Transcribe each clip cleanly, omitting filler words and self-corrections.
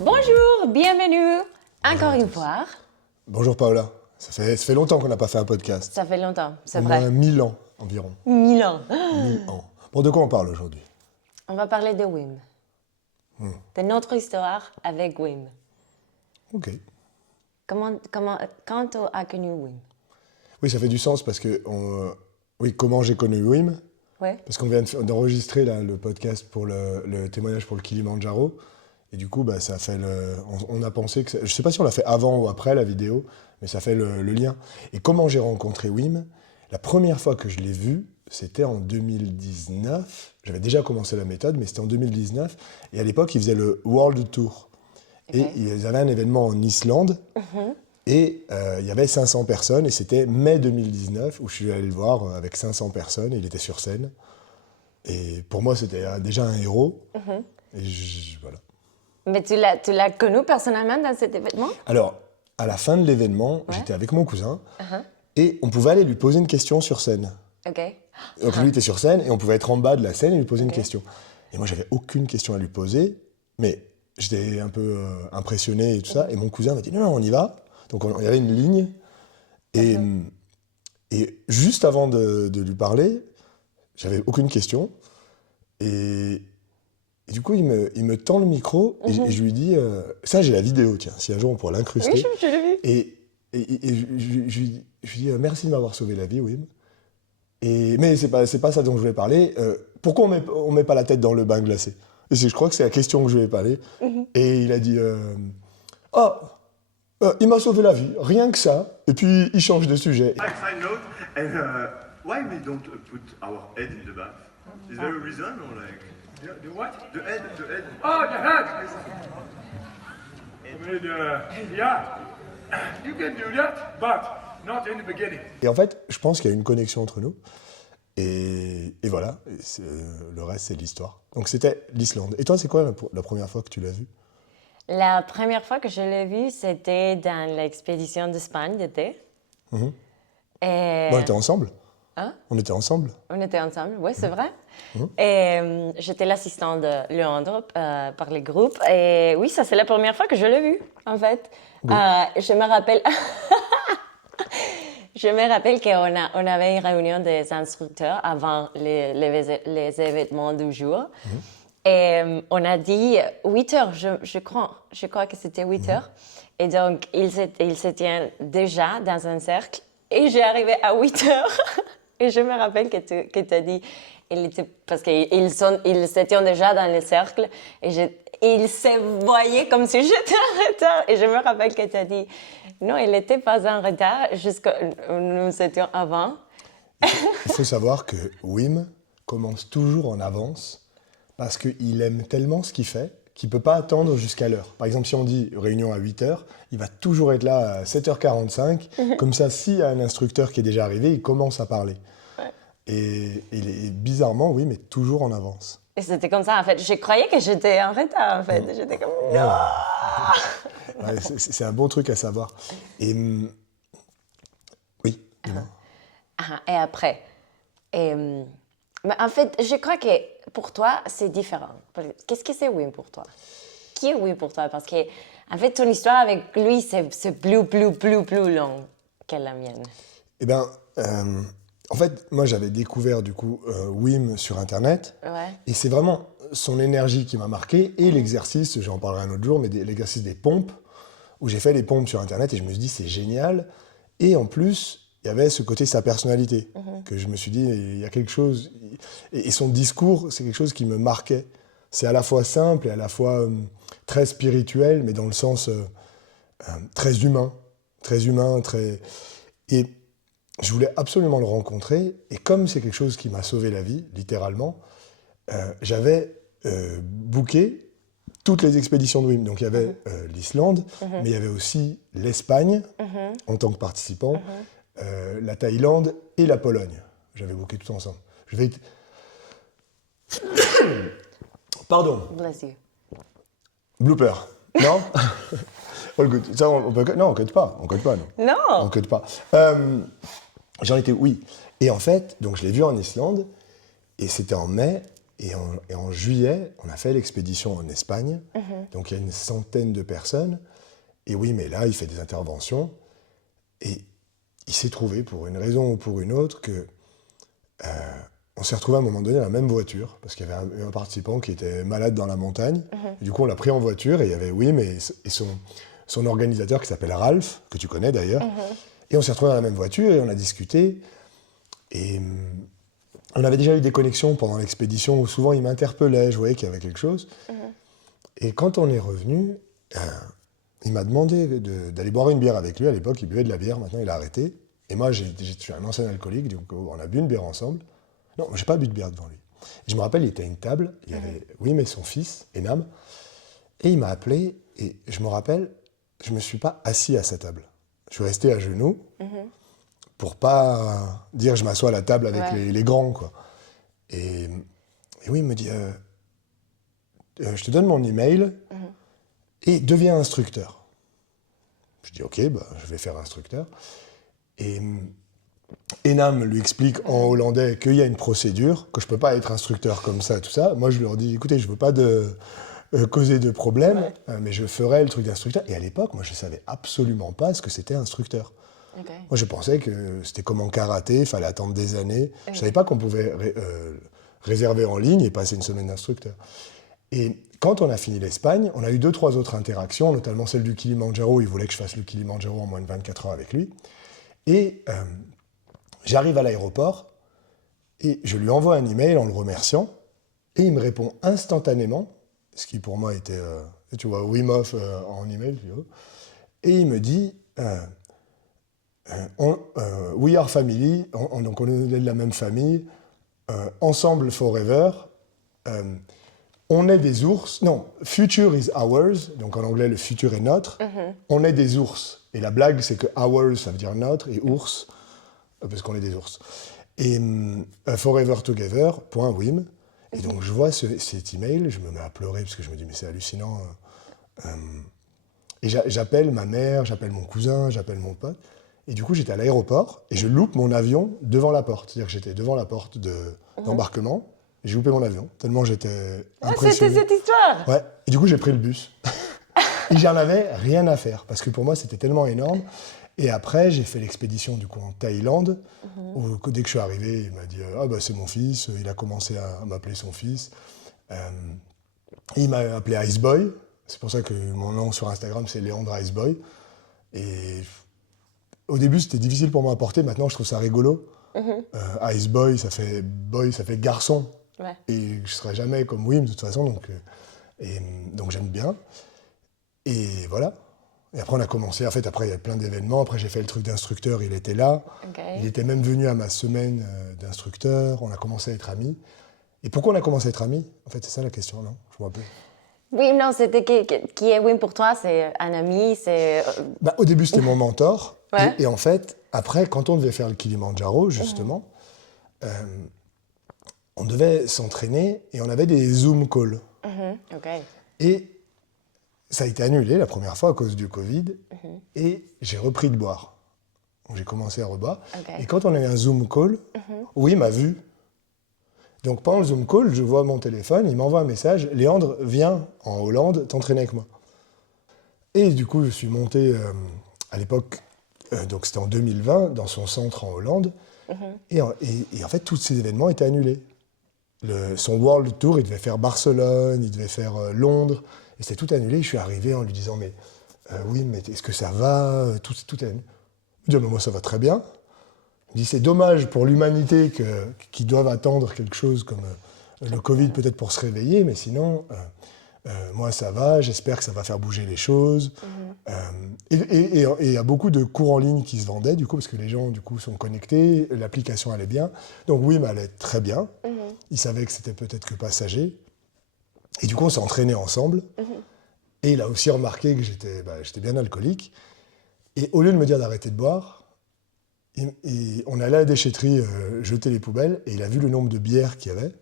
Bonjour, bienvenue encore une fois. Bonjour Paola, ça fait longtemps qu'on n'a pas fait un podcast. Ça fait longtemps, c'est Au vrai. moins 1000 ans environ. 1000 ans. 1000 ans. Bon, de quoi on parle aujourd'hui? On va parler de Wim. De notre histoire avec Wim. Ok. Quand tu as connu Wim? Oui, ça fait du sens parce que... Oui, comment j'ai connu Wim? Ouais. Parce qu'on vient d'enregistrer là, le podcast pour le témoignage pour le Kilimandjaro. Et du coup, ça fait on a pensé que... Je ne sais pas si on l'a fait avant ou après la vidéo, mais ça fait le lien. Et comment j'ai rencontré Wim? La première fois que je l'ai vu, c'était en 2019. J'avais déjà commencé la méthode, mais c'était en 2019. Et à l'époque, il faisait le World Tour. Okay. Et ils avaient un événement en Islande. Et il y avait 500 personnes. Et c'était mai 2019 où je suis allé le voir avec 500 personnes. Et il était sur scène. Et pour moi, c'était déjà un héros. Et voilà. Mais tu l'as connu personnellement dans cet événement? Alors, à la fin de l'événement, j'étais avec mon cousin. Et on pouvait aller lui poser une question sur scène. Ok. Donc lui était sur scène et on pouvait être en bas de la scène et lui poser une question. Et moi, j'avais aucune question à lui poser, mais j'étais un peu impressionné et tout ça. Et mon cousin m'a dit non, on y va. Donc il y avait une ligne. Et juste avant de lui parler, j'avais aucune question. Et du coup, il me tend le micro et je lui dis ça, j'ai la vidéo, tiens, si un jour on pourra l'incruster. Oui, je l'ai vu. Et je lui dis merci de m'avoir sauvé la vie, Wim. Mais c'est pas ça dont je voulais parler. Pourquoi on met pas la tête dans le bain glacé? Et je crois que c'est la question que je lui ai parlé. Et il a dit il m'a sauvé la vie, rien que ça. Et puis il change de sujet. Side note, and why we don't put our head in the bath? Is there a reason or like? The what? The head. Oh, the head! I mean, yeah, you can do that, but not in the beginning. Et en fait, je pense qu'il y a une connexion entre nous. Et voilà, le reste, c'est l'histoire. Donc c'était l'Islande. Et toi, c'est quoi la première fois que tu l'as vu? La première fois que je l'ai vu, c'était dans l'expédition d'Espagne d'été. Et... On était ensemble. Hein? On était ensemble. On était ensemble, oui, c'est vrai. Et j'étais l'assistante de Leandre par les groupes. Et oui, ça, c'est la première fois que je l'ai vu, en fait. Oui. Je me rappelle... Je me rappelle qu'on avait une réunion des instructeurs avant les événements du jour. Et on a dit 8 heures, je crois que c'était 8 heures. Et donc, ils se tiennent déjà dans un cercle. Et j'ai arrivé à 8 heures. Et je me rappelle que tu as dit, parce qu'ils se tiennent déjà dans le cercle. Et ils se voyaient comme si j'étais en retard. Et je me rappelle que tu as dit, non, il n'était pas en retard, nous étions avant. Il faut savoir que Wim commence toujours en avance parce qu'il aime tellement ce qu'il fait qu'il ne peut pas attendre jusqu'à l'heure. Par exemple, si on dit réunion à 8h, il va toujours être là à 7h45. Comme ça, s'il y a un instructeur qui est déjà arrivé, il commence à parler. Ouais. Et bizarrement, Wim est toujours en avance. Et c'était comme ça, en fait. Je croyais que j'étais en retard, en fait. J'étais comme... Non. Ouais, c'est un bon truc à savoir. Et oui, dis-moi. Et après. Mais en fait, je crois que pour toi, c'est différent. Qu'est-ce que c'est Wim pour toi? Qui est Wim pour toi? Parce que, en fait, ton histoire avec lui, c'est plus long que la mienne. Eh bien, en fait, moi, j'avais découvert, du coup, Wim sur Internet. Ouais. Et c'est vraiment son énergie qui m'a marqué et l'exercice, j'en parlerai un autre jour, mais l'exercice des pompes, où j'ai fait les pompes sur Internet et je me suis dit, c'est génial. Et en plus, il y avait ce côté, sa personnalité, que je me suis dit, il y a quelque chose... Et son discours, c'est quelque chose qui me marquait. C'est à la fois simple et à la fois très spirituel, mais dans le sens très humain. Très humain, très... Et je voulais absolument le rencontrer. Et comme c'est quelque chose qui m'a sauvé la vie, littéralement, j'avais booké toutes les expéditions de Wim. Donc il y avait l'Islande, mais il y avait aussi l'Espagne en tant que participant, la Thaïlande et la Pologne. J'avais booké tout ensemble. Pardon. Bless you. Blooper. Non. All good. Ça, non, on code pas. On code pas, non. Non. On code pas. J'en étais, oui. Et en fait, donc je l'ai vu en Islande, et c'était en mai, Et en juillet, on a fait l'expédition en Espagne. Donc il y a une centaine de personnes. Et oui, mais là, il fait des interventions. Et il s'est trouvé, pour une raison ou pour une autre, que on s'est retrouvé à un moment donné dans la même voiture, parce qu'il y avait un participant qui était malade dans la montagne. Et du coup, on l'a pris en voiture, et il y avait Wim et son organisateur qui s'appelle Ralph, que tu connais d'ailleurs. Et on s'est retrouvés dans la même voiture, et on a discuté. Et on avait déjà eu des connexions pendant l'expédition, où souvent il m'interpellait, je voyais qu'il y avait quelque chose. Et quand on est revenu, il m'a demandé d'aller boire une bière avec lui. À l'époque, il buvait de la bière, maintenant il a arrêté. Et moi, je suis un ancien alcoolique, donc on a bu une bière ensemble. Non, j'ai pas bu de bière devant lui. Et je me rappelle, il était à une table, il y avait Wim et son fils, Enam, et il m'a appelé, et je me rappelle, je me suis pas assis à sa table. Je suis resté à genoux, pour pas dire je m'assois à la table avec les grands, quoi. Et Wim me dit, je te donne mon email, et deviens instructeur. Je dis, ok, bah, je vais faire instructeur. Et Enam lui explique en hollandais qu'il y a une procédure, que je ne peux pas être instructeur comme ça, tout ça. Moi, je leur dis, écoutez, je ne veux pas causer de problème, mais je ferai le truc d'instructeur. Et à l'époque, moi, je ne savais absolument pas ce que c'était instructeur. Okay. Moi, je pensais que c'était comme en karaté, il fallait attendre des années. Je ne savais pas qu'on pouvait réserver en ligne et passer une semaine d'instructeur. Et quand on a fini l'Espagne, on a eu 2-3 autres interactions, notamment celle du Kilimandjaro. Il voulait que je fasse le Kilimandjaro en moins de 24 heures avec lui. Et j'arrive à l'aéroport et je lui envoie un email en le remerciant. Et il me répond instantanément, ce qui pour moi était, tu vois, Wim Hof en email. Tu vois. Et il me dit, we are family, donc on est de la même famille, ensemble forever. On est des ours. Non, future is ours. Donc en anglais, le futur est notre. On est des ours. Et la blague, c'est que ours, ça veut dire notre, et ours, parce qu'on est des ours. Et forever together, point Wim. Et donc je vois cet email, je me mets à pleurer, parce que je me dis, mais c'est hallucinant. Et j'appelle ma mère, j'appelle mon cousin, j'appelle mon pote. Et du coup, j'étais à l'aéroport, et je loupe mon avion devant la porte. C'est-à-dire que j'étais devant la porte d'embarquement. J'ai loupé mon avion, tellement j'étais impressionné. C'était cette histoire. Ouais, et du coup j'ai pris le bus. Et j'en avais rien à faire, parce que pour moi c'était tellement énorme. Et après j'ai fait l'expédition du coup en Thaïlande, où dès que je suis arrivé, il m'a dit « Ah bah c'est mon fils », il a commencé à m'appeler son fils. Il m'a appelé Iceboy, c'est pour ça que mon nom sur Instagram c'est Léandre Iceboy. Et au début c'était difficile pour moi à porter, maintenant je trouve ça rigolo. Iceboy, ça fait garçon. Ouais. Et je ne serai jamais comme Wim, de toute façon, donc j'aime bien. Et voilà. Et après, on a commencé. En fait, après, il y a plein d'événements. Après, j'ai fait le truc d'instructeur, il était là. Okay. Il était même venu à ma semaine d'instructeur. On a commencé à être amis. Et pourquoi on a commencé à être amis? En fait, c'est ça la question, non? Je me rappelle. Oui, non, c'était qui est Wim pour toi? C'est un ami? C'est... Bah, au début, c'était mon mentor. Ouais. Et en fait, après, quand on devait faire le Kilimandjaro, justement, on devait s'entraîner et on avait des Zoom calls. Okay. Et ça a été annulé la première fois à cause du Covid. Et j'ai repris de boire. Donc j'ai commencé à reboire. Okay. Et quand on a eu un Zoom call, oui, il m'a vu. Donc pendant le Zoom call, je vois mon téléphone, il m'envoie un message « Léandre, viens en Hollande t'entraîner avec moi ». Et du coup, je suis monté à l'époque, donc c'était en 2020, dans son centre en Hollande. Et en fait, tous ces événements étaient annulés. Son World Tour, il devait faire Barcelone, il devait faire Londres, et c'était tout annulé. Je suis arrivé en lui disant « Mais oui, mais est-ce que ça va ?» Tout est annulé. Il me dit « Moi, ça va très bien. » Il me dit « C'est dommage pour l'humanité qu'ils doivent attendre quelque chose comme le Covid peut-être pour se réveiller, mais sinon, moi, ça va, j'espère que ça va faire bouger les choses. » Et il y a beaucoup de cours en ligne qui se vendaient, du coup, parce que les gens, du coup, sont connectés, l'application allait bien. Donc Wim allait très bien. Il savait que c'était peut-être que passager. Et du coup, on s'est entraînés ensemble. Et il a aussi remarqué que j'étais bien alcoolique. Et au lieu de me dire d'arrêter de boire, on allait à la déchetterie jeter les poubelles, et il a vu le nombre de bières qu'il y avait.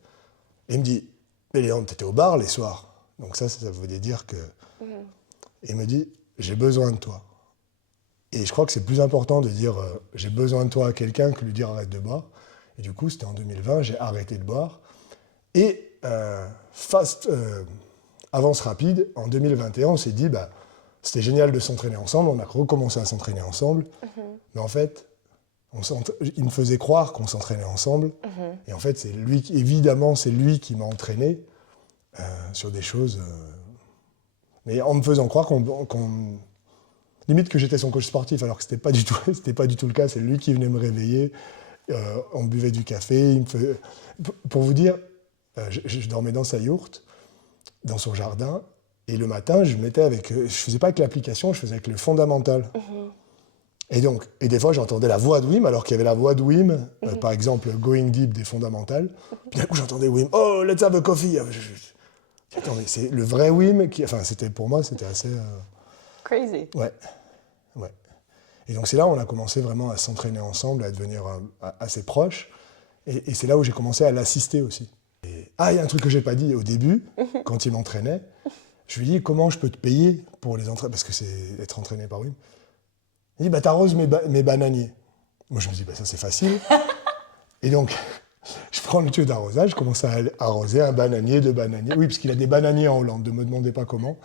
Et il me dit « Mais Léandre, t'étais au bar les soirs ?» Donc ça voulait dire que... Et il me dit « J'ai besoin de toi. » Et je crois que c'est plus important de dire « J'ai besoin de toi » à quelqu'un que de lui dire « Arrête de boire ». Et du coup, c'était en 2020, j'ai arrêté de boire. Et avance rapide, en 2021, on s'est dit, c'était génial de s'entraîner ensemble, on a recommencé à s'entraîner ensemble, mais en fait, il me faisait croire qu'on s'entraînait ensemble, et en fait, c'est lui qui m'a entraîné sur des choses, mais en me faisant croire limite que j'étais son coach sportif, alors que c'était pas du tout le cas, c'est lui qui venait me réveiller, on buvait du café, pour vous dire, je dormais dans sa yourte, dans son jardin, et le matin, je faisais pas avec l'application, je faisais avec le fondamental. Et des fois, j'entendais la voix de Wim, alors qu'il y avait la voix de Wim, par exemple, Going Deep des fondamentales. Puis d'un coup, j'entendais Wim, oh, let's have a coffee. Attends, mais c'est le vrai Wim pour moi, c'était assez... Crazy. Ouais. Et donc, c'est là où on a commencé vraiment à s'entraîner ensemble, à devenir assez proches. Et c'est là où j'ai commencé à l'assister aussi. Il y a un truc que j'ai pas dit au début, quand il m'entraînait. Je lui ai dit, comment je peux te payer pour les entraîner, parce que c'est être entraîné par Wim. Il dit, t'arroses mes bananiers. Moi, je me dis, ça c'est facile. Et donc, je prends le tuyau d'arrosage, je commence à arroser un bananier, 2 bananiers. Oui, parce qu'il a des bananiers en Hollande, ne me demandez pas comment.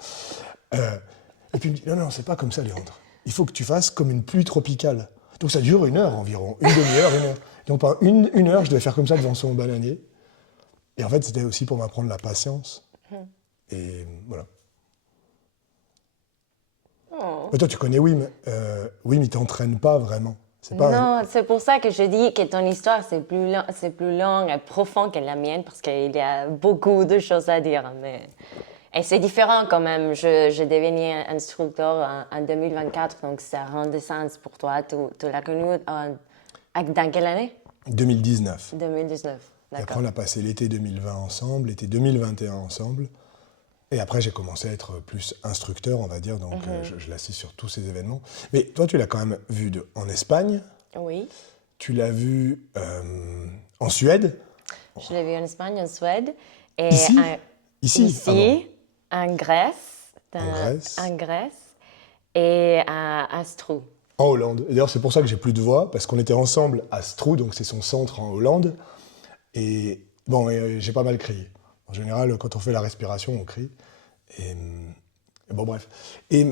Et puis il me dit, non, c'est pas comme ça, Léandre. Il faut que tu fasses comme une pluie tropicale. Donc ça dure 1 heure environ, une demi-heure, 1 heure. Donc pendant une heure, je devais faire comme ça devant son bananier. Et en fait, c'était aussi pour m'apprendre la patience. Et voilà. Mais toi, tu connais Wim. Wim, il t'entraîne pas vraiment. C'est pour ça que je dis que ton histoire, c'est plus long et profond que la mienne, parce qu'il y a beaucoup de choses à dire. Et c'est différent quand même. Je devenais instructeur en 2024, donc ça rend du sens pour toi. Tu l'as connu dans quelle année? 2019. 2019, Et après, d'accord. on a passé l'été 2020 ensemble, l'été 2021 ensemble. Et après, j'ai commencé à être plus instructeur, on va dire, donc je l'assiste sur tous ces événements. Mais toi, tu l'as quand même vu en Espagne. Oui. Tu l'as vu en Suède. Je l'ai vu en Espagne, en Suède. Et Ici, en Grèce. En Grèce. Et à Astrou. En Hollande. Et d'ailleurs, c'est pour ça que j'ai plus de voix, parce qu'on était ensemble à Stroe, donc c'est son centre en Hollande. Et j'ai pas mal crié. En général, quand on fait la respiration, on crie. Et bon, bref. Et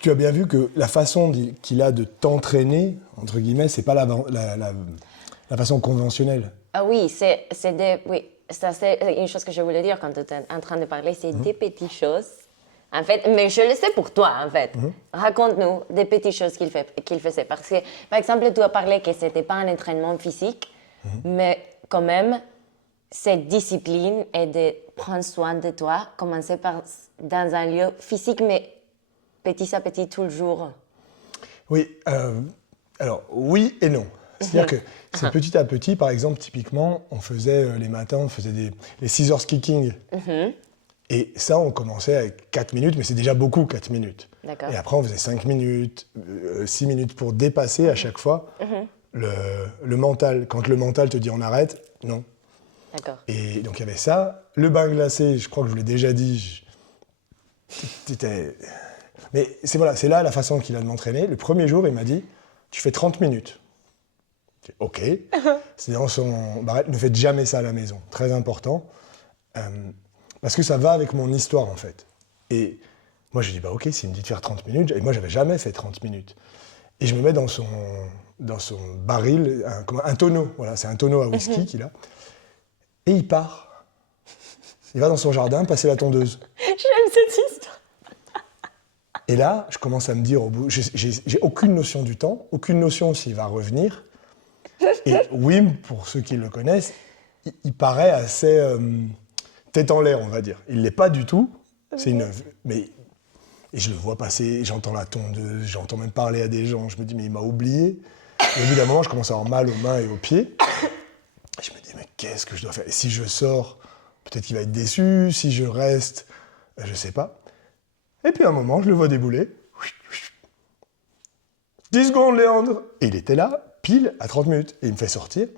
tu as bien vu que la façon qu'il a de t'entraîner, entre guillemets, c'est pas la façon conventionnelle. Ah oui, oui, ça c'est une chose que je voulais dire quand tu étais en train de parler, c'est des petites choses. En fait, mais je le sais pour toi, en fait. Raconte-nous des petites choses qu'il faisait. Parce que, par exemple, tu as parlé que ce n'était pas un entraînement physique, mais quand même, cette discipline est de prendre soin de toi, commencer dans un lieu physique, mais petit à petit, tout le jour. Oui, alors oui et non. C'est-à-dire que c'est petit à petit, par exemple, typiquement, on faisait les matins, on faisait les scissors kicking. Et ça, on commençait avec 4 minutes, mais c'est déjà beaucoup, 4 minutes. D'accord. Et après, on faisait 5 minutes, 6 minutes pour dépasser à chaque fois le mental. Quand le mental te dit on arrête, non. D'accord. Et donc, il y avait ça. Le bain glacé, je crois que je vous l'ai déjà dit. Mais c'est là la façon qu'il a de m'entraîner. Le premier jour, il m'a dit, tu fais 30 minutes. J'ai dit, OK. C'est dans son barrette. Ne faites jamais ça à la maison. Très important. Parce que ça va avec mon histoire, en fait. Et moi, je dis, OK, s'il me dit de faire 30 minutes, et moi, j'avais jamais fait 30 minutes. Et je me mets dans son baril, un tonneau. Voilà, c'est un tonneau à whisky qu'il a. Et il part. Il va dans son jardin passer la tondeuse. J'aime cette histoire. Et là, je commence à me dire, j'ai aucune notion du temps, aucune notion s'il va revenir. Et Wim, pour ceux qui le connaissent, il paraît assez tête en l'air, on va dire. Il ne l'est pas du tout. Et je le vois passer, j'entends la tondeuse, j'entends même parler à des gens. Je me dis, mais il m'a oublié. Et au bout d'un moment, je commence à avoir mal aux mains et aux pieds. Et je me dis, mais qu'est-ce que je dois faire? Et si je sors, peut-être qu'il va être déçu. Si je reste, je ne sais pas. Et puis à un moment, je le vois débouler. 10 secondes, Léandre. Et il était là, pile à 30 minutes. Et il me fait sortir.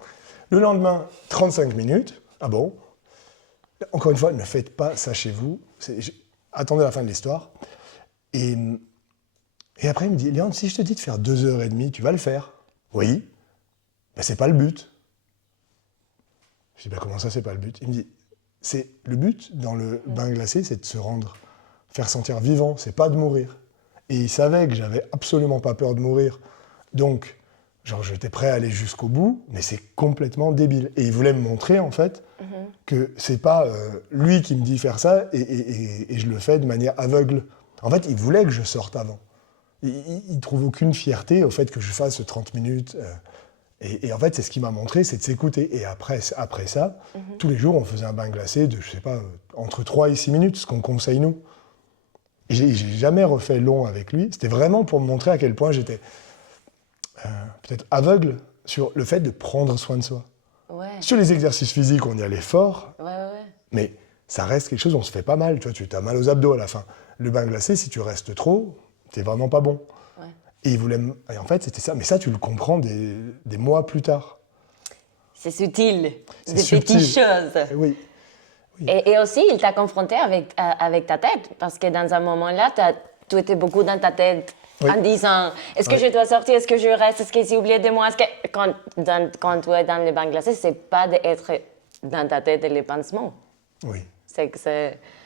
Le lendemain, 35 minutes. Ah bon? Encore une fois, ne faites pas ça chez vous. Attendez la fin de l'histoire. Et après, il me dit, Léandre, si je te dis de faire 2h30, tu vas le faire? Oui. Ben, c'est pas le but. Je dis, comment ça, c'est pas le but? Il me dit, le but dans le bain glacé, c'est de se faire sentir vivant, c'est pas de mourir. Et il savait que j'avais absolument pas peur de mourir. Donc, genre, j'étais prêt à aller jusqu'au bout, mais c'est complètement débile. Et il voulait me montrer, en fait, que c'est pas lui qui me dit faire ça et je le fais de manière aveugle. En fait, il voulait que je sorte avant. Il trouve aucune fierté au fait que je fasse 30 minutes. Et en fait, c'est ce qu'il m'a montré, c'est de s'écouter. Et après ça, tous les jours, on faisait un bain glacé de, je sais pas, entre 3 et 6 minutes, ce qu'on conseille nous. Et j'ai jamais refait long avec lui. C'était vraiment pour me montrer à quel point j'étais peut-être aveugle sur le fait de prendre soin de soi. Ouais. Sur les exercices physiques, on y allait fort, Ouais. mais ça reste quelque chose, on se fait pas mal. Tu vois, tu as mal aux abdos à la fin. Le bain glacé, si tu restes trop, t'es vraiment pas bon. Ouais. Et en fait, c'était ça. Mais ça, tu le comprends des mois plus tard. C'est subtil, C'est des subtil. petites choses. Oui. Et aussi, il t'a confronté avec ta tête, parce que dans un moment-là, tu étais beaucoup dans ta tête, Oui. en disant, est-ce que Oui. je dois sortir, est-ce que je reste, est-ce que j'ai oublié de moi, est-ce que... Quand tu es dans le bain glacé, c'est pas d'être dans ta tête et les pansements. Oui.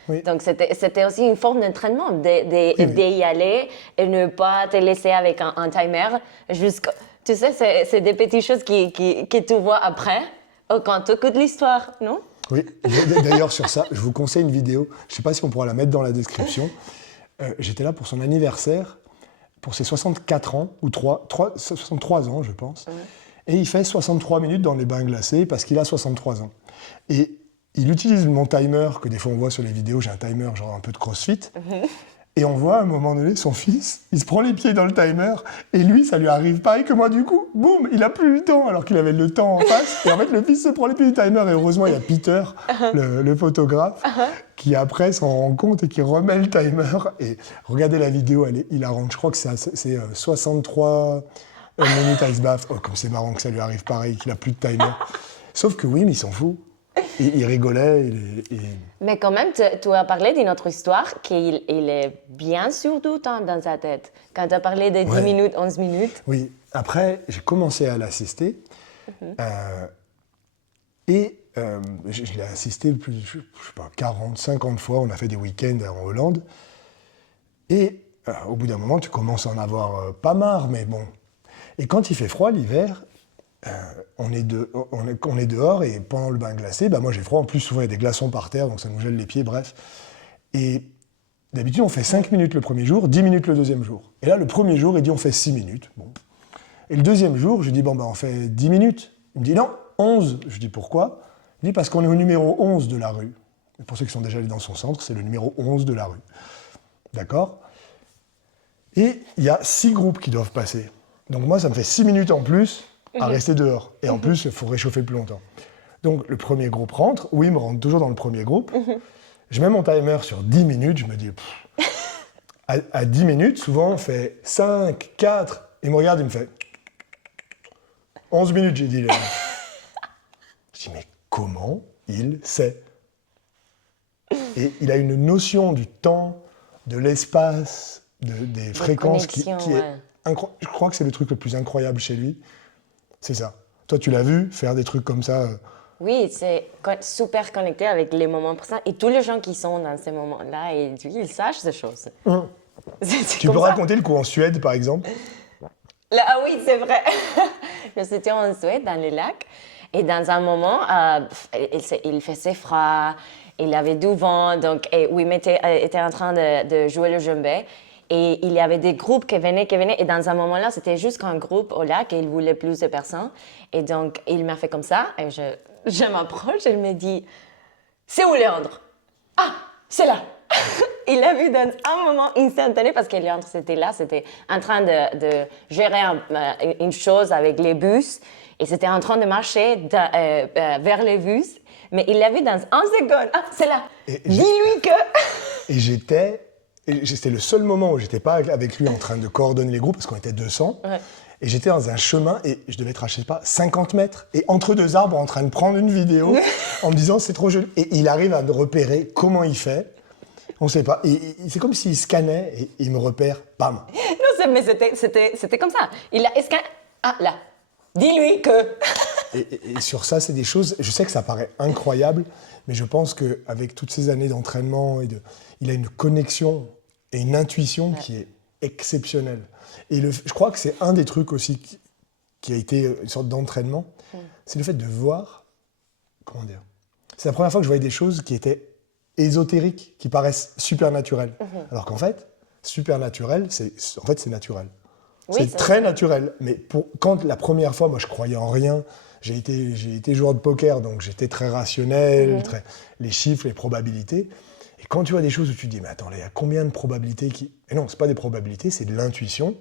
Oui. Donc, c'était aussi une forme d'entraînement, d'y aller et ne pas te laisser avec un timer. Tu sais, c'est des petites choses que tu vois après, quand tu écoutes l'histoire, non? Oui, d'ailleurs sur ça, je vous conseille une vidéo, je ne sais pas si on pourra la mettre dans la description. J'étais là pour son anniversaire, pour ses 64 ans, ou 63 ans je pense, et il fait 63 minutes dans les bains glacés parce qu'il a 63 ans. Et il utilise mon timer, que des fois on voit sur les vidéos, j'ai un timer genre un peu de crossfit, et on voit à un moment donné son fils, il se prend les pieds dans le timer, et lui ça lui arrive pareil que moi du coup, boum, il a plus le temps alors qu'il avait le temps en face, et en fait le fils se prend les pieds du timer, et heureusement il y a Peter, le photographe, qui après s'en rend compte et qui remet le timer, et regardez la vidéo, elle est hilarante, je crois que c'est 63 minutes ice bath, oh comme c'est marrant que ça lui arrive pareil, qu'il a plus de timer, sauf que oui, mais il s'en fout. Il rigolait. Mais quand même, tu as parlé d'une autre histoire qu'il est bien sûr tout le temps dans sa tête. Quand tu as parlé de 10 minutes, 11 minutes. Oui, après, j'ai commencé à l'assister. Je l'ai assisté plus, je sais pas, 40, 50 fois. On a fait des week-ends en Hollande. Et au bout d'un moment, tu commences à en avoir pas marre, mais bon. Et quand il fait froid l'hiver, on est dehors et pendant le bain glacé, moi j'ai froid, en plus souvent il y a des glaçons par terre, donc ça nous gèle les pieds, bref. Et d'habitude on fait 5 minutes le premier jour, 10 minutes le deuxième jour. Et là le premier jour il dit on fait 6 minutes. Bon. Et le deuxième jour je lui dis on fait 10 minutes. Il me dit non, 11. Je dis pourquoi? Il dit parce qu'on est au numéro 11 de la rue. Et pour ceux qui sont déjà allés dans son centre, c'est le numéro 11 de la rue. D'accord? Et il y a 6 groupes qui doivent passer. Donc moi ça me fait 6 minutes en plus à rester dehors. Et en plus, il faut réchauffer plus longtemps. Donc, le premier groupe rentre. Oui, il me rentre toujours dans le premier groupe. Je mets mon timer sur 10 minutes. Je me dis, à 10 minutes, souvent, on fait 5, 4. Il me regarde, il me fait 11 minutes, j'ai dit. Je dis, mais comment il sait? Et il a une notion du temps, de l'espace, des fréquences qui est incroyable. Je crois que c'est le truc le plus incroyable chez lui. C'est ça. Toi, tu l'as vu faire des trucs comme ça Oui, c'est super connecté avec les moments présents et tous les gens qui sont dans ces moments-là, et ils sachent ces choses. Tu peux raconter le coup en Suède, par exemple? Là, oui, c'est vrai. Nous étions en Suède, dans les lacs, et dans un moment, il faisait froid, il avait du vent, donc Wim était en train de jouer le djembé. Et il y avait des groupes qui venaient. Et dans un moment-là, c'était juste qu'un groupe au lac et il voulait plus de personnes. Et donc, il m'a fait comme ça. Et je m'approche et il me dit, c'est où Léandre? Ah, c'est là. Il l'a vu dans un moment instantané parce que Léandre, c'était là. C'était en train de gérer une chose avec les bus. Et c'était en train de marcher vers les bus. Mais il l'a vu dans 1 seconde. Ah, c'est là. Dis-lui que... Et c'était le seul moment où j'étais pas avec lui en train de coordonner les groupes, parce qu'on était 200. Ouais. Et j'étais dans un chemin, et je devais être à, je sais pas, 50 mètres, et entre 2 arbres, en train de prendre une vidéo, en me disant c'est trop joli. Et il arrive à me repérer comment il fait. On sait pas. Et c'est comme s'il scannait, et il me repère, bam. Non, mais c'était comme ça. Il a scanné. Ah, là. Dis-lui que... Et sur ça, c'est des choses, je sais que ça paraît incroyable, mais je pense qu'avec toutes ces années d'entraînement, il a une connexion et une intuition qui est exceptionnelle. Et je crois que c'est un des trucs aussi qui a été une sorte d'entraînement, c'est le fait de voir, comment dire, c'est la première fois que je voyais des choses qui étaient ésotériques, qui paraissent supernaturelles. Alors qu'en fait, supernaturel, c'est naturel. Oui, c'est très naturel. Mais quand la première fois, moi, je croyais en rien. J'ai été joueur de poker, donc j'étais très rationnel, les chiffres, les probabilités. Et quand tu vois des choses où tu te dis, mais attends, il y a combien de probabilités qui... Et non, c'est pas des probabilités, c'est de l'intuition.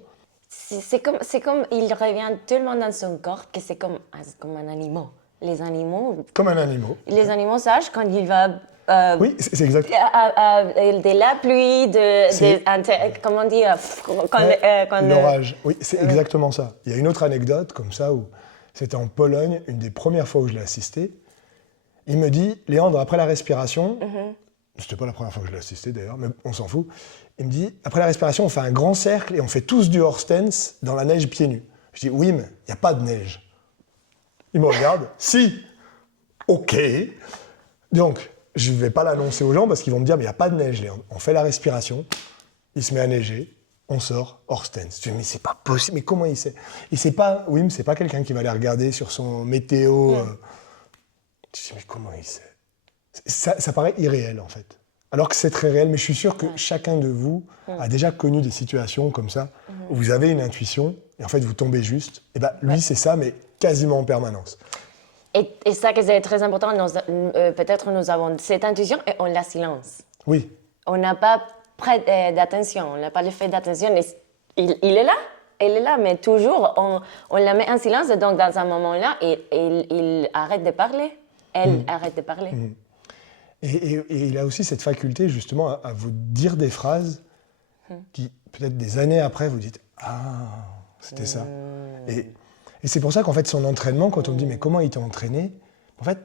C'est comme il revient tellement dans son corps que c'est comme un animal. Les animaux... Comme un animal. Les animaux sages quand il va... Oui, c'est exact. De la pluie, comment dire, l'orage. Oui, c'est exactement ça. Il y a une autre anecdote comme ça où c'était en Pologne, une des premières fois où je l'ai assisté. Il me dit, Léandre, après la respiration, c'était pas la première fois que je l'ai assisté d'ailleurs, mais on s'en fout. Il me dit, après la respiration, on fait un grand cercle et on fait tous du Horstens dans la neige pieds nus. Je dis, oui, mais il n'y a pas de neige. Il me regarde, si, ok. Donc, je ne vais pas l'annoncer aux gens parce qu'ils vont me dire, mais il n'y a pas de neige, Léandre. On fait la respiration, il se met à neiger, on sort, Horstens. Je dis, mais c'est pas possible, mais comment il sait? Et c'est pas, Wim, c'est pas quelqu'un qui va aller regarder sur son météo. Je dis, mais comment il sait? Ça paraît irréel, en fait. Alors que c'est très réel, mais je suis sûr que chacun de vous a déjà connu des situations comme ça, où vous avez une intuition, et en fait, vous tombez juste. Et ben, lui, c'est ça, mais quasiment en permanence. Et ça, que c'est très important, peut-être nous avons cette intuition et on la silence. Oui. On n'a pas prêt d'attention, on n'a pas le fait d'attention. Il est là, elle est là, mais toujours, on la met en silence. Donc, dans un moment-là, il arrête de parler. Elle arrête de parler. Et il a aussi cette faculté, justement, à vous dire des phrases qui, peut-être des années après, vous dites « Ah, c'était ça ». Et c'est pour ça qu'en fait, son entraînement, quand on me dit « Mais comment il t'a entraîné ?» En fait,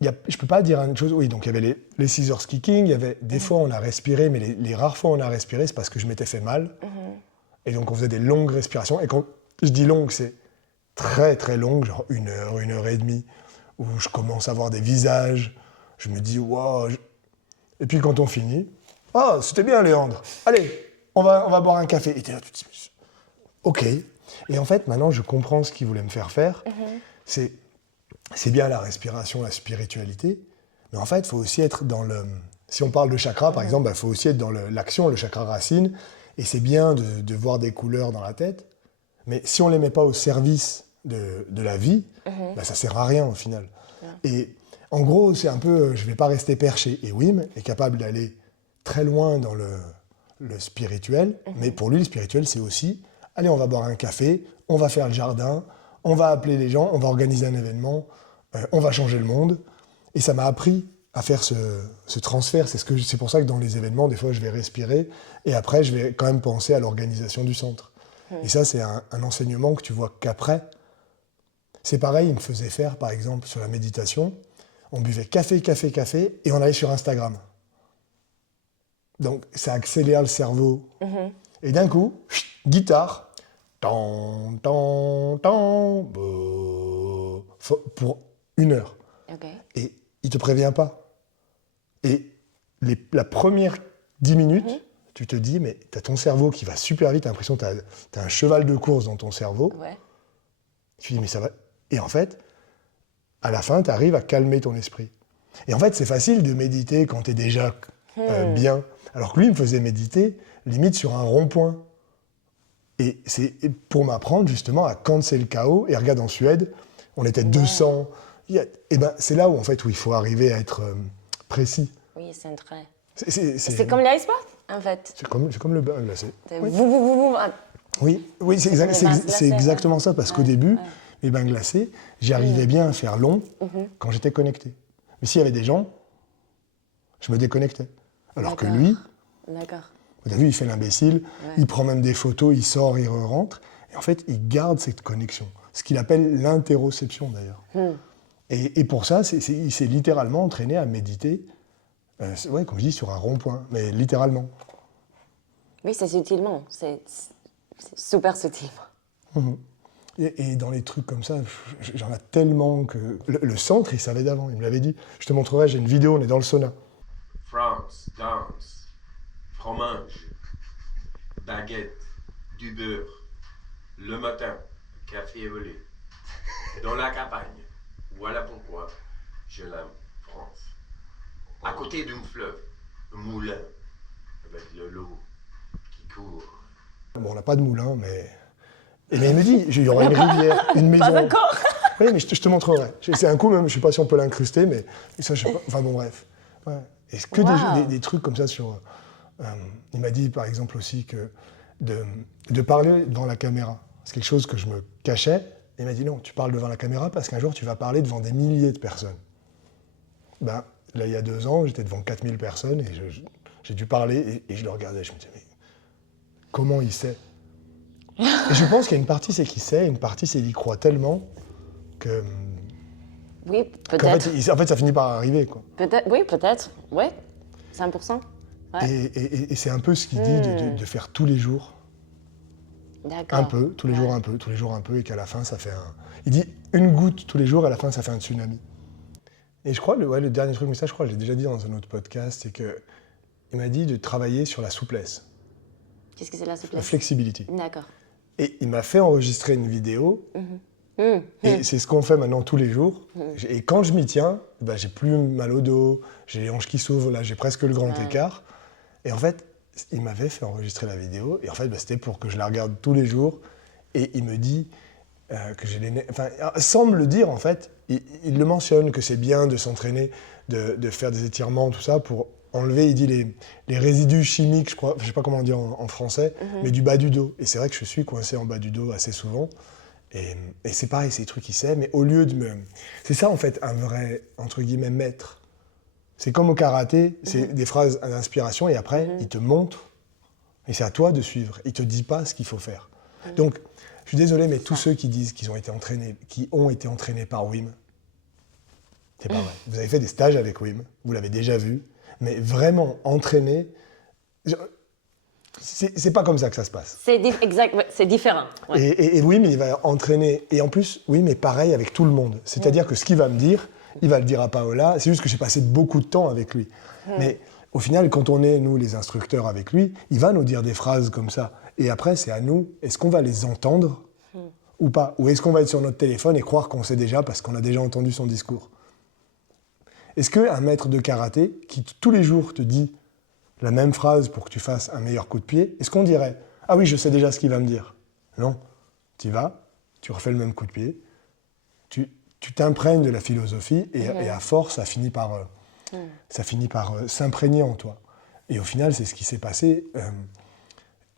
je ne peux pas dire une chose. Oui, donc il y avait les scissors kicking, il y avait des fois on a respiré, mais les rares fois on a respiré, c'est parce que je m'étais fait mal. Et donc on faisait des longues respirations. Et quand je dis longue, c'est très très longue, genre 1 heure et demie, où je commence à voir des visages. Je me dis, wow. Et puis quand on finit, ah, c'était bien, Léandre. Allez, on va boire un café. Et t'es là, tu te dis, ok. Et en fait, maintenant, je comprends ce qu'il voulait me faire faire. C'est bien la respiration, la spiritualité. Mais en fait, il faut aussi être dans le... Si on parle de chakra, par exemple, il faut aussi être dans l'action, le chakra racine. Et c'est bien de voir des couleurs dans la tête. Mais si on ne les met pas au service de la vie, ça ne sert à rien au final. Et en gros, c'est un peu, je ne vais pas rester perché. Et Wim est capable d'aller très loin dans le spirituel. Mais pour lui, le spirituel, c'est aussi, allez, on va boire un café, on va faire le jardin, on va appeler les gens, on va organiser un événement, on va changer le monde. Et ça m'a appris à faire ce transfert. C'est pour ça que dans les événements, des fois, je vais respirer. Et après, je vais quand même penser à l'organisation du centre. Et ça, c'est un enseignement que tu vois qu'après. C'est pareil, il me faisait faire, par exemple, sur la méditation, on buvait café, et on allait sur Instagram. Donc, ça accélère le cerveau. Et d'un coup, guitare, tan, tan, tan, pour 1 heure. Et il ne te prévient pas. Et la première 10 minutes, tu te dis, mais tu as ton cerveau qui va super vite, tu as l'impression que tu as un cheval de course dans ton cerveau. Tu te dis, mais ça va... Et en fait, à la fin, tu arrives à calmer ton esprit. Et en fait, c'est facile de méditer quand tu es déjà bien. Alors que lui, il me faisait méditer, limite sur un rond-point. Et c'est pour m'apprendre justement à quand c'est le chaos. Et regarde, en Suède, on était 200. Et ben, c'est là où, en fait, où il faut arriver à être précis. Oui, c'est un trait. C'est comme l'iceberg, en fait. C'est comme le bain glacé. Oui. Oui, c'est exactement ça. Parce qu'au début, les bains glacés, j'y arrivais bien à faire long quand j'étais connecté. Mais s'il y avait des gens, je me déconnectais. Alors que lui, t'as vu, il fait l'imbécile, il prend même des photos, il sort, il rentre. Et en fait, il garde cette connexion. Ce qu'il appelle l'interoception, d'ailleurs. Et pour ça, il s'est littéralement entraîné à méditer, comme je dis, sur un rond-point, mais littéralement. Oui, c'est subtilement. C'est super subtil. Et dans les trucs comme ça, j'en ai tellement que... Le centre, il savait d'avant, il me l'avait dit. Je te montrerai, j'ai une vidéo, on est dans le sauna. France, danse, fromage, baguette, du beurre, le matin, café au lait, dans la campagne. Voilà pourquoi je l'aime, France. À côté d'un fleuve, un moulin, avec le lot qui court. Bon, on n'a pas de moulin, mais... Mais il me dit, il y aura une rivière, une maison... Pas encore. Oui, mais je te montrerai. C'est un coup même, je ne sais pas si on peut l'incruster, mais ça, je sais pas. Enfin bon, bref. Ouais. Et que des trucs comme ça sur... il m'a dit, par exemple, aussi que de parler devant la caméra, c'est quelque chose que je me cachais. Et il m'a dit, non, tu parles devant la caméra parce qu'un jour, tu vas parler devant des milliers de personnes. Ben, là, il y a 2 ans, j'étais devant 4000 personnes et j'ai dû parler et je le regardais. Je me disais, mais comment il sait? Et je pense qu'il y a une partie, c'est qu'il sait, et une partie, c'est qu'il y croit tellement que... Oui, qu'en peut-être. fait, ça finit par arriver, quoi. Oui, peut-être. Oui, 100%. Ouais. Et c'est un peu ce qu'il dit de faire tous les jours. D'accord. Un peu, tous les jours un peu, tous les jours un peu, et qu'à la fin, ça fait un... Il dit une goutte tous les jours, à la fin, ça fait un tsunami. Et je crois, le dernier truc, mais ça, je crois, je l'ai déjà dit dans un autre podcast, c'est qu'il m'a dit de travailler sur la souplesse, Qu'est-ce que c'est la la souplesse? flexibility. D'accord. Et il m'a fait enregistrer une vidéo, et c'est ce qu'on fait maintenant tous les jours. Et quand je m'y tiens, ben, j'ai plus mal au dos, j'ai les hanches qui s'ouvrent, là, j'ai presque le grand écart. Et en fait, il m'avait fait enregistrer la vidéo, et en fait, ben, c'était pour que je la regarde tous les jours. Et il me dit que j'ai les... Enfin, sans me le dire, en fait, il le mentionne, que c'est bien de s'entraîner, de faire des étirements, tout ça, pour enlever, il dit, les résidus chimiques, je crois, je sais pas comment on dit en français, mais du bas du dos. Et c'est vrai que je suis coincé en bas du dos assez souvent. Et c'est pareil, c'est des trucs qu'il sait, mais au lieu de me... C'est ça, en fait, un vrai, entre guillemets, maître. C'est comme au karaté, c'est des phrases d'inspiration, et après, il te montre, et c'est à toi de suivre. Il te dit pas ce qu'il faut faire. Donc, je suis désolé, mais tous ceux qui disent qu'ils ont été entraînés par Wim, c'est pas vrai. Vous avez fait des stages avec Wim, vous l'avez déjà vu, mais vraiment entraîné, c'est pas comme ça que ça se passe. Exact, ouais, c'est différent. Ouais. Et Wim, il va entraîner. Et en plus, Wim est pareil avec tout le monde. C'est-à-dire que ce qu'il va me dire, il va le dire à Paola. C'est juste que j'ai passé beaucoup de temps avec lui. Mais au final, quand on est, nous, les instructeurs avec lui, il va nous dire des phrases comme ça. Et après, c'est à nous. Est-ce qu'on va les entendre ou pas? Ou est-ce qu'on va être sur notre téléphone et croire qu'on sait déjà parce qu'on a déjà entendu son discours? Est-ce qu'un maître de karaté qui tous les jours te dit la même phrase pour que tu fasses un meilleur coup de pied, est-ce qu'on dirait « Ah oui, je sais déjà ce qu'il va me dire ». Non, tu y vas, tu refais le même coup de pied, tu t'imprègnes de la philosophie et à force, ça finit par s'imprégner en toi. Et au final, c'est ce qui s'est passé.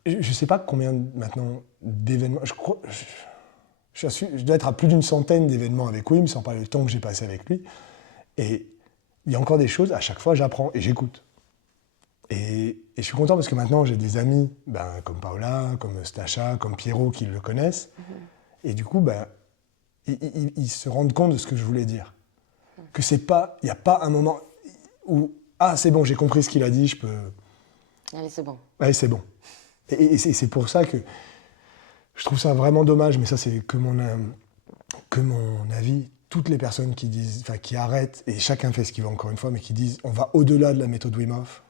Je ne sais pas combien maintenant d'événements... Je dois être à plus d'une centaine d'événements avec Wim, sans parler du temps que j'ai passé avec lui. Et il y a encore des choses, à chaque fois, j'apprends et j'écoute. Et je suis content parce que maintenant, j'ai des amis comme Paola, comme Stacha, comme Pierrot qui le connaissent. Et du coup, ils se rendent compte de ce que je voulais dire. Que c'est pas, il n'y a pas un moment où « Ah, c'est bon, j'ai compris ce qu'il a dit, je peux... » Allez, c'est bon. Allez, c'est bon. Et c'est pour ça que je trouve ça vraiment dommage, mais ça, c'est que mon avis. Toutes les personnes qui disent, qui arrêtent, et chacun fait ce qu'il veut encore une fois, mais qui disent « On va au-delà de la méthode Wim Hof ».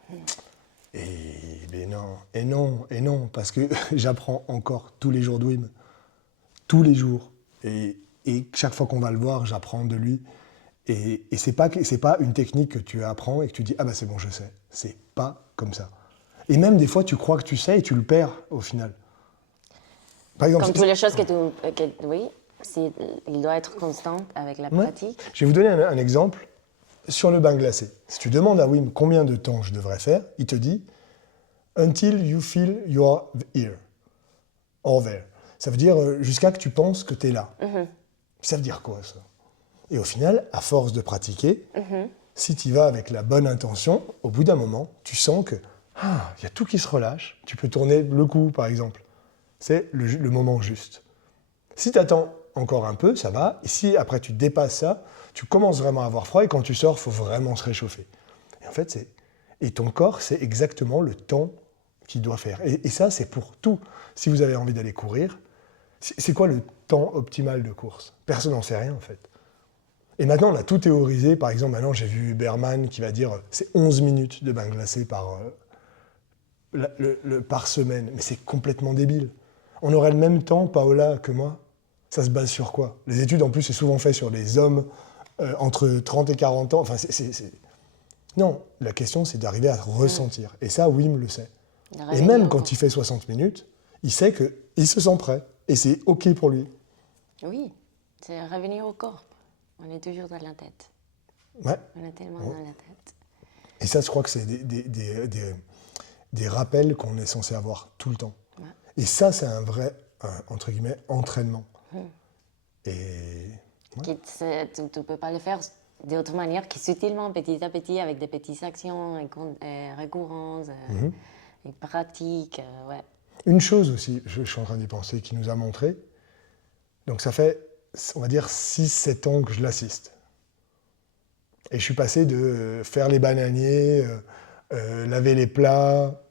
Et non, parce que j'apprends encore tous les jours de Wim. Tous les jours. Et chaque fois qu'on va le voir, j'apprends de lui. Et c'est pas une technique que tu apprends et que tu dis « Ah bah c'est bon, je sais ». C'est pas comme ça. Et même des fois, tu crois que tu sais et tu le perds au final. Par exemple, Comme toutes les choses oui, il doit être constant avec la pratique. Je vais vous donner un exemple. Sur le bain glacé, si tu demandes à Wim combien de temps je devrais faire, il te dit « Until you feel you're here, or there ». Ça veut dire jusqu'à que tu penses que tu es là. Ça veut dire quoi, ça? Et au final, à force de pratiquer, si tu y vas avec la bonne intention, au bout d'un moment, tu sens que y a tout qui se relâche. Tu peux tourner le cou, par exemple. C'est le moment juste. Si tu attends encore un peu, ça va. Et si après tu dépasses ça, tu commences vraiment à avoir froid et quand tu sors, il faut vraiment se réchauffer. Et en fait, ton corps, c'est exactement le temps qu'il doit faire. Et ça, c'est pour tout. Si vous avez envie d'aller courir, C'est quoi le temps optimal de course? Personne n'en sait rien, en fait. Et maintenant, on a tout théorisé. Par exemple, maintenant, j'ai vu Berman qui va dire c'est 11 minutes de bain glacé par semaine. Mais c'est complètement débile. On aurait le même temps, Paola, que moi. Ça se base sur quoi? Les études, en plus, c'est souvent fait sur des hommes entre 30 et 40 ans. Enfin, Non, la question, c'est d'arriver à ressentir. Et ça, Wim le sait. Et même quand il fait 60 minutes, il sait qu'il se sent prêt. Et c'est OK pour lui. Oui, c'est revenir au corps. On est toujours dans la tête. Ouais. On est tellement dans la tête. Et ça, je crois que c'est des rappels qu'on est censé avoir tout le temps. Ouais. Et ça, c'est un vrai, entre guillemets, entraînement. Et... Tu ne peux pas le faire d'autre manière que subtilement, petit à petit, avec des petites actions récurrentes, et pratiques. Ouais. Une chose aussi, je suis en train d'y penser, qui nous a montré, donc ça fait, on va dire, 6-7 ans que je l'assiste. Et je suis passé de faire les bananiers, laver les plats,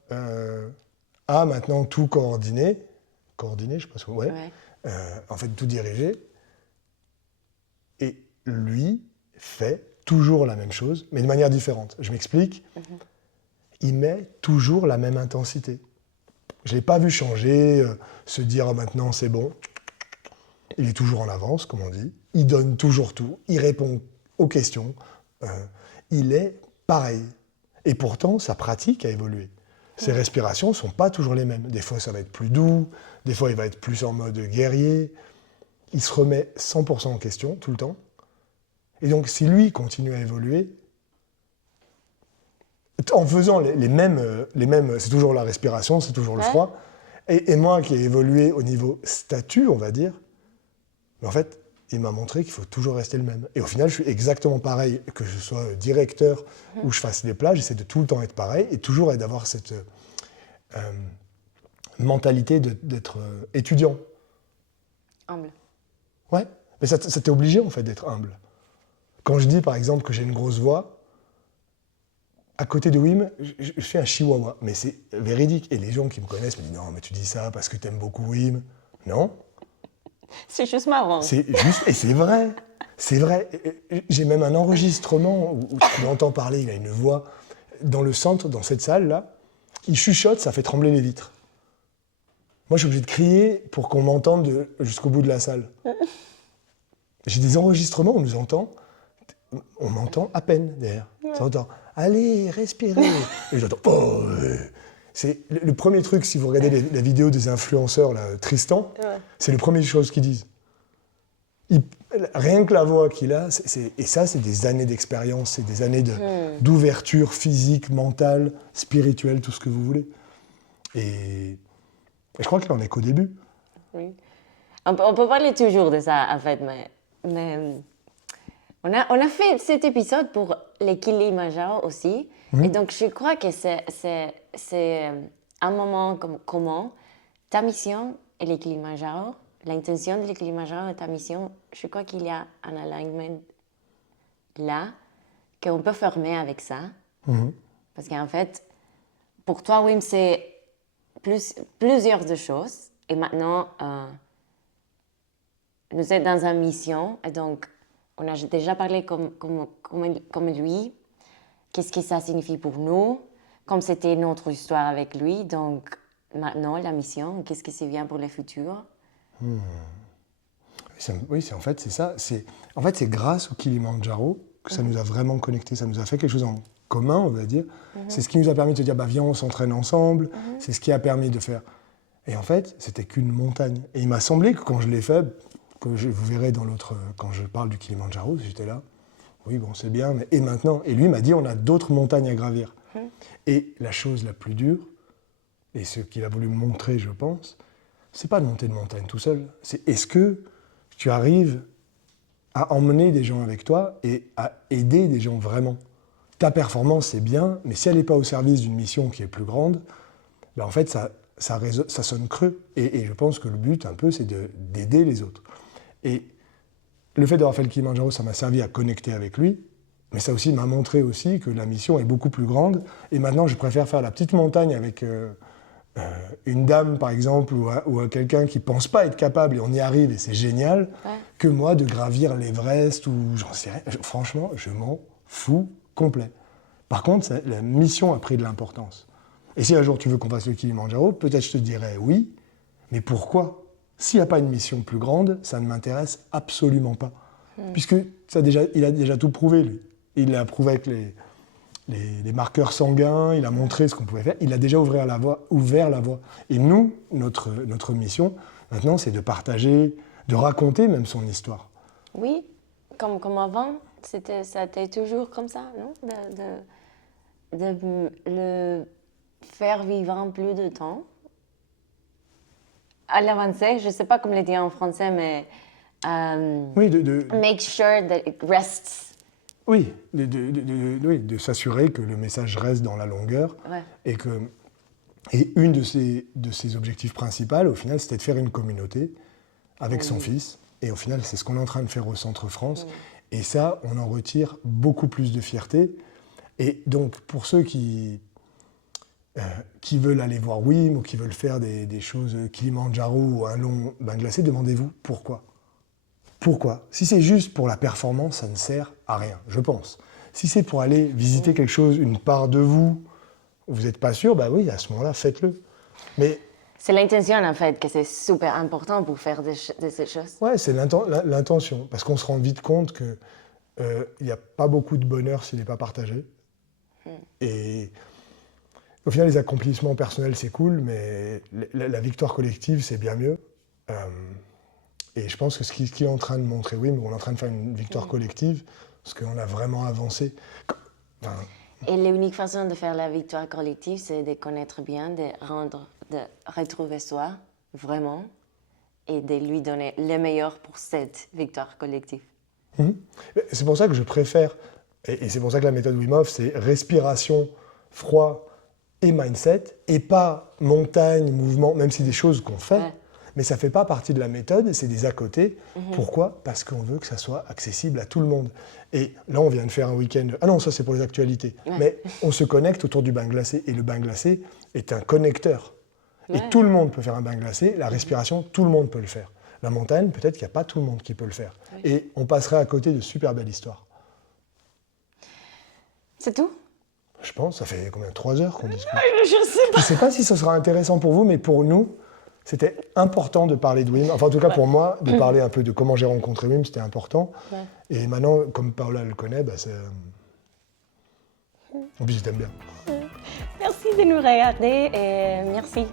à maintenant tout coordonner, je sais pas ce que... Ouais. En fait, tout diriger. Et lui fait toujours la même chose, mais de manière différente. Je m'explique. Il met toujours la même intensité. Je ne l'ai pas vu changer, se dire oh, maintenant c'est bon. Il est toujours en avance, comme on dit. Il donne toujours tout. Il répond aux questions. Il est pareil. Et pourtant, sa pratique a évolué. Ses respirations ne sont pas toujours les mêmes. Des fois, ça va être plus doux. Des fois, il va être plus en mode guerrier. Il se remet 100% en question, tout le temps. Et donc, si lui continue à évoluer, en faisant les mêmes, c'est toujours la respiration, c'est toujours le froid, et moi qui ai évolué au niveau statut, on va dire, mais en fait, il m'a montré qu'il faut toujours rester le même. Et au final, je suis exactement pareil, que je sois directeur ou je fasse des plats, j'essaie de tout le temps être pareil, et toujours d'avoir cette mentalité d'être étudiant. Humble. Ouais, mais ça t'est obligé en fait d'être humble. Quand je dis par exemple que j'ai une grosse voix, à côté de Wim, je fais un chihuahua, mais c'est véridique. Et les gens qui me connaissent me disent non, mais tu dis ça parce que tu aimes beaucoup Wim. Non. C'est juste marrant. C'est juste, et c'est vrai. C'est vrai. J'ai même un enregistrement où tu l'entends parler, il a une voix. Dans le centre, dans cette salle-là, il chuchote, ça fait trembler les vitres. Moi, je suis obligé de crier pour qu'on m'entende jusqu'au bout de la salle. J'ai des enregistrements où on m'entend à peine derrière. Ça entend « Allez, respirez !» Et j'entends « Oh !» C'est le premier truc, si vous regardez la vidéo des influenceurs, là, Tristan, c'est la première chose qu'ils disent. Rien que la voix qu'il a, et ça, c'est des années d'expérience, c'est des années d'ouverture physique, mentale, spirituelle, tout ce que vous voulez. Et je crois qu'il en est qu'au début. Oui. On peut parler toujours de ça, en fait, mais on a fait cet épisode pour les Kilimanjaro aussi. Et donc, je crois que c'est un moment comme comment ta mission et les Kilimanjaro, l'intention de les Kilimanjaro et ta mission, je crois qu'il y a un alignment là qu'on peut former avec ça. Parce qu'en fait, pour toi, Wim, c'est plusieurs de choses. Et maintenant, nous sommes dans une mission. Et donc, on a déjà parlé comme lui. Qu'est-ce que ça signifie pour nous? Comme c'était notre histoire avec lui. Donc, maintenant, la mission, qu'est-ce que c'est bien pour le futur? Oui, en fait, c'est ça. En fait, c'est grâce au Kilimanjaro que ça nous a vraiment connectés. Ça nous a fait quelque chose en commun, on va dire. C'est ce qui nous a permis de se dire, bah, viens, on s'entraîne ensemble. C'est ce qui a permis de faire. Et en fait, c'était qu'une montagne. Et il m'a semblé que quand je l'ai fait, vous verrez dans l'autre, quand je parle du Kilimanjaro, j'étais là. Oui, bon, c'est bien, mais et maintenant? Et lui m'a dit, on a d'autres montagnes à gravir. Et la chose la plus dure, et ce qu'il a voulu me montrer, je pense, c'est pas de monter une montagne tout seul. C'est est-ce que tu arrives à emmener des gens avec toi et à aider des gens vraiment? Ta performance, c'est bien, mais si elle n'est pas au service d'une mission qui est plus grande, ben en fait, ça sonne creux. Et je pense que le but, un peu, c'est d'aider les autres. Et le fait d'avoir fait le Kilimanjaro, ça m'a servi à connecter avec lui, mais ça aussi m'a montré aussi que la mission est beaucoup plus grande. Et maintenant, je préfère faire la petite montagne avec une dame, par exemple, ou à quelqu'un qui pense pas être capable et on y arrive et c'est génial, que moi de gravir l'Everest ou j'en sais rien. Franchement, je m'en fous complet. Par contre, la mission a pris de l'importance. Et si un jour tu veux qu'on fasse le Kilimandjaro, peut-être je te dirais oui, mais pourquoi? S'il n'y a pas une mission plus grande, ça ne m'intéresse absolument pas. Puisque il a déjà tout prouvé, lui. Il l'a prouvé avec les marqueurs sanguins, il a montré ce qu'on pouvait faire, il a déjà ouvert la voie. Et nous, notre mission, maintenant, c'est de partager, de raconter même son histoire. Oui, comme avant, ça a été toujours comme ça, non? De le faire vivre plus de temps. À l'avancer, je ne sais pas comment le dire en français, mais Oui, make sure that it rests. oui, de s'assurer que le message reste dans la longueur et une de ses objectifs principaux, au final, c'était de faire une communauté avec son fils. Et au final, c'est ce qu'on est en train de faire au Centre France. Et ça, on en retire beaucoup plus de fierté. Et donc, pour ceux qui veulent aller voir Wim ou qui veulent faire des choses Kilimandjaro ou un long bain glacé, demandez-vous pourquoi. Pourquoi? Si c'est juste pour la performance, ça ne sert à rien, je pense. Si c'est pour aller visiter quelque chose, une part de vous, vous n'êtes pas sûr, bah oui, à ce moment-là, faites-le. Mais C'est l'intention, en fait, que c'est super important pour faire de ces choses. ouais, c'est l'intention, parce qu'on se rend vite compte que il n'y a pas beaucoup de bonheur s'il n'est pas partagé. Et au final, les accomplissements personnels, c'est cool, mais la victoire collective, c'est bien mieux. Et je pense que ce qu'il est en train de montrer, oui, mais on est en train de faire une victoire collective, parce qu'on a vraiment avancé. Et l'unique façon de faire la victoire collective, c'est de connaître bien, de retrouver soi, vraiment, et de lui donner le meilleur pour cette victoire collective. C'est pour ça que je préfère, et c'est pour ça que la méthode Wim Hof, c'est respiration, froid et mindset, et pas montagne, mouvement, même si c'est des choses qu'on fait, mais ça ne fait pas partie de la méthode, c'est des à côté. Pourquoi? Parce qu'on veut que ça soit accessible à tout le monde. Et là, on vient de faire un week-end... Ah non, ça c'est pour les actualités. Mais on se connecte autour du bain glacé, et le bain glacé est un connecteur. Et tout le monde peut faire un bain glacé, la respiration, tout le monde peut le faire. La montagne, peut-être qu'il n'y a pas tout le monde qui peut le faire. Et on passerait à côté de super belles histoires. C'est tout? Je pense, ça fait combien? 3 heures qu'on discute. Je sais pas. Je ne sais pas si ce sera intéressant pour vous, mais pour nous, c'était important de parler de Wim. Enfin, en tout cas, pour moi, de parler un peu de comment j'ai rencontré Wim, c'était important. Et maintenant, comme Paola le connaît, bah, c'est... En plus, je t'aime bien. Merci de nous regarder et merci.